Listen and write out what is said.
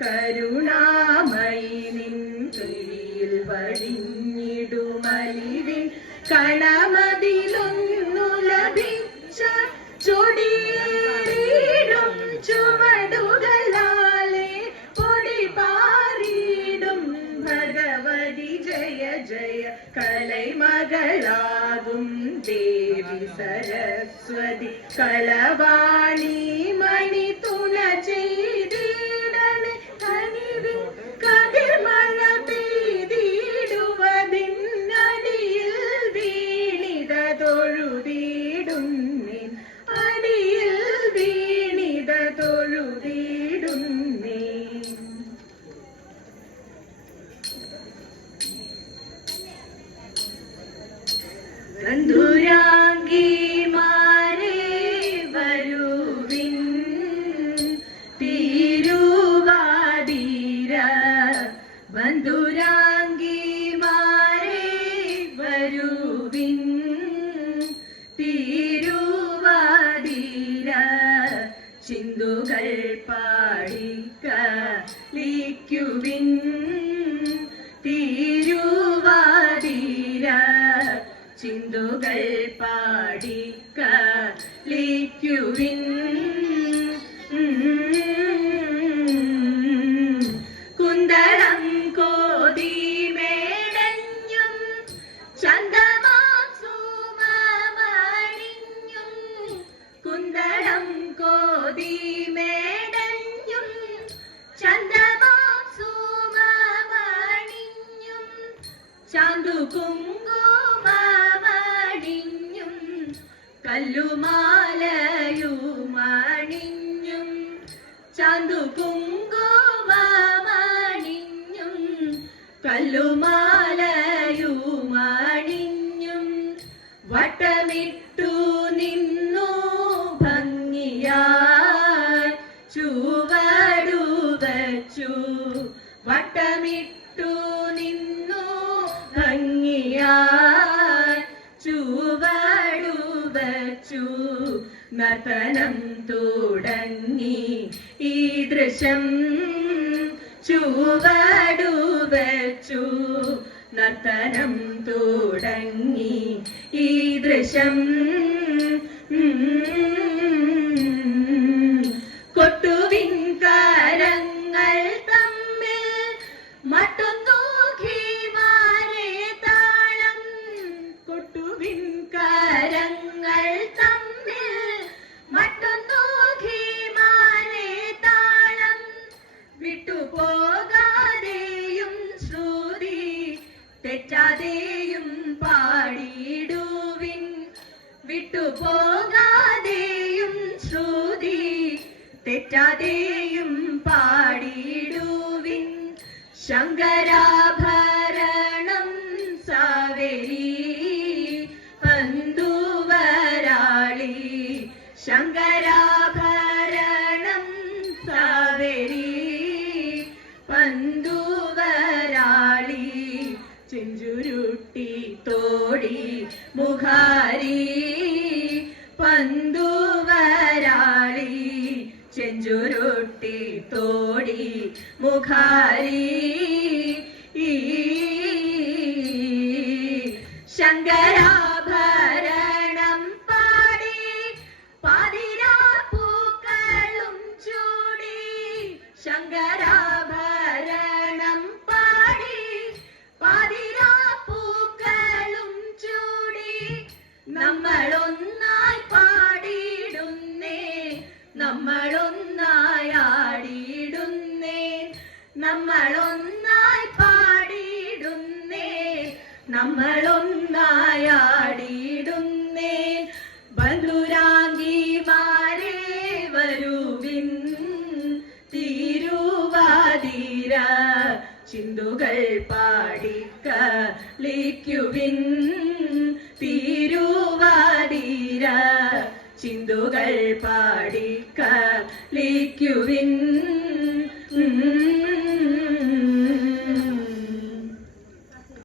കരുണാമയി നിൻ കിഴിയിൽ വഴിഞ്ഞിടുമലിവിൻ കണമതിലൊന്നു ലഭിച്ച ചൊടിയേറിയിടും ചുവടുകളാലെ പൊടി പാറിയിടും ഭഗവതി ജയ ജയ കലൈമകളാകും ദേവി സരസ്വതി കളവാണി ബന്ധുരാംഗിമാരെ വരുവിൻ തിരുവാതിര. ബന്ധുരാംഗിമാരെ വരുവിൻ തിരുവാതിര. ചിന്തുകൾ പാടിക്കളിക്കുവിൻ തിരുവാതിര ചിന്തുകൾ പാടിക്കളിക്കുവിൻ. കുന്തളം കോതി മേടഞ്ഞും ചന്ദമാസുമണിഞ്ഞും കല്ലുമാലയുമണിഞ്ഞും ചാന്തു കുങ്കുമണിഞ്ഞും കല്ലുമാലയുമണിഞ്ഞും വട്ടമിട്ടു നിന്നു ഭംഗിയായി ചുവടു വച്ചു വട്ടമിട്ടു നർത്തനം തുടങ്ങി. ഈ ദൃശ്യം ചുവടു വച്ചു നർത്തനം തുടങ്ങി. ഈ ദൃശ്യം വിട്ടുപോകാതെയും ശ്രുതി തെറ്റാതെയും പാടിയിടുവിൻ. ശങ്കരാഭരണം സാവേരി പന്തുവരാളി ശങ്കരാഭരണം സാവേരി പന്തുവരാളി ചെഞ്ചുരുട്ടി തോടി മുഖാരി ശങ്കരാഭരണം പാടി പാതിരാപ്പൂക്കളും ചൂടി ശങ്കരാഭരണം പാടി പാതിരാപ്പൂക്കളും ചൂടി നമ്മളൊന്നായി നമ്മളൊന്നായാടിയിടുന്നേ ബന്ധുരാങ്കിമാരെ വരുവിൻ. തിരുവാതിര ചിന്തുകൾ പാടിക്കളിക്കുവിൻ. തിരുവാതിര ചിന്തുകൾ പാടിക്കളിക്കുവിൻ.